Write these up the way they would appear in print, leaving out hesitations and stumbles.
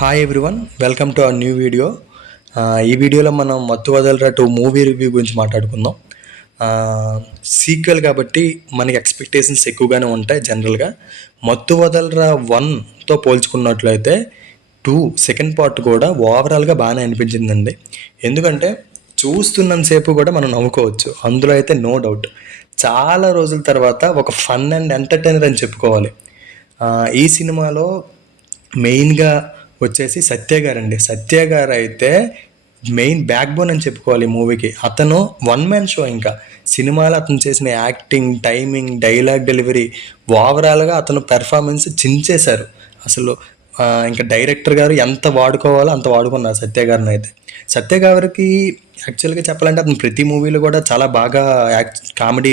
Hi everyone, welcome to our new video. ఈ వీడియోలో మనం మత్తు వదలరా 2 మూవీ రివ్యూ గురించి మాట్లాడుకుందాం. సీక్వెల్ కాబట్టి మనకి ఎక్స్పెక్టేషన్స్ ఎక్కువగానే ఉంటాయి జనరల్గా. మత్తు వదలరా 1తో పోల్చుకున్నట్లయితే 2 సెకండ్ పార్ట్ కూడా ఓవరాల్గా బాగానే అనిపించిందండి. ఎందుకంటే చూస్తున్నంతసేపు కూడా మనం నవ్వుకోవచ్చు, అందులో అయితే నో డౌట్. చాలా రోజుల తర్వాత ఒక ఫన్ అండ్ ఎంటర్టైనర్ అని చెప్పుకోవాలి. ఈ సినిమాలో మెయిన్గా వచ్చేసి సత్య గారండి. సత్య గారు అయితే మెయిన్ బ్యాక్ బోన్ అని చెప్పుకోవాలి ఈ మూవీకి. అతను వన్ మ్యాన్ షో. ఇంకా సినిమాలో అతను చేసిన యాక్టింగ్, టైమింగ్, డైలాగ్ డెలివరీ, ఓవరాల్గా అతను పెర్ఫార్మెన్స్ చించేశారు అసలు. ఇంకా డైరెక్టర్ గారు ఎంత వాడుకోవాలో అంత వాడుకున్నారు సత్య గారిని అయితే. సత్య గారికి యాక్చువల్గా చెప్పాలంటే అతను ప్రతి మూవీలో కూడా చాలా బాగా కామెడీ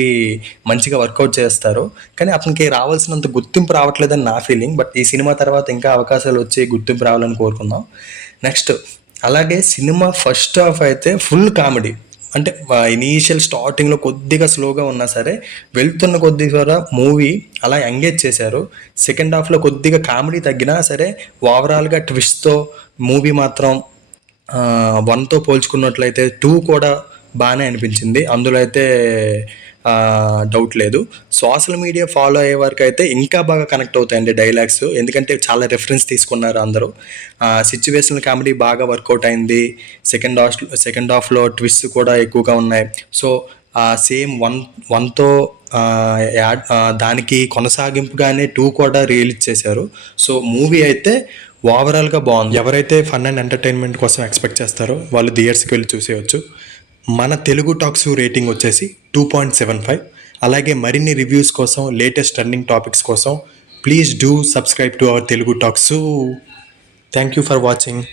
మంచిగా వర్కౌట్ చేస్తారు. కానీ అతనికి రావాల్సినంత గుర్తింపు రావట్లేదని నా ఫీలింగ్. బట్ ఈ సినిమా తర్వాత ఇంకా అవకాశాలు వచ్చి గుర్తింపు రావాలని కోరుకుందాం. నెక్స్ట్ అలాగే సినిమా ఫస్ట్ హాఫ్ అయితే ఫుల్ కామెడీ. అంటే ఇనీషియల్ స్టార్టింగ్లో కొద్దిగా స్లోగా ఉన్నా సరే వెళ్తున్న కొద్ది ద్వారా మూవీ అలా ఎంగేజ్ చేశారు. సెకండ్ హాఫ్లో కొద్దిగా కామెడీ తగ్గినా సరే ఓవరాల్గా ట్విస్ట్తో మూవీ మాత్రం 1తో పోల్చుకున్నట్లయితే 2 కూడా బాగానే అనిపించింది. అందులో అయితే డౌట్ లేదు. సోషల్ మీడియా ఫాలో అయ్యే వరకు అయితే ఇంకా బాగా కనెక్ట్ అవుతాయండి డైలాగ్స్. ఎందుకంటే చాలా రెఫరెన్స్ తీసుకున్నారు అందరూ. సిచ్యువేషనల్ కామెడీ బాగా వర్కౌట్ అయింది. సెకండ్ హాఫ్లో ట్విస్ట్ కూడా ఎక్కువగా ఉన్నాయి. సో సేమ్ 1తో దానికి కొనసాగింపుగానే 2 కూడా రిలీజ్ చేశారు. సో మూవీ అయితే ఓవరాల్గా బాగుంది. ఎవరైతే ఫన్ అండ్ ఎంటర్టైన్మెంట్ కోసం ఎక్స్పెక్ట్ చేస్తారో వాళ్ళు థియేటర్స్కి వెళ్ళి చూసేయచ్చు. మన తెలుగు టాక్స్ రేటింగ్ వచ్చేసి 2.75. అలాగే మరిన్ని రివ్యూస్ కోసం, లేటెస్ట్ రన్నింగ్ టాపిక్స్ కోసం please do subscribe to our Telugu talks. Thank you for watching.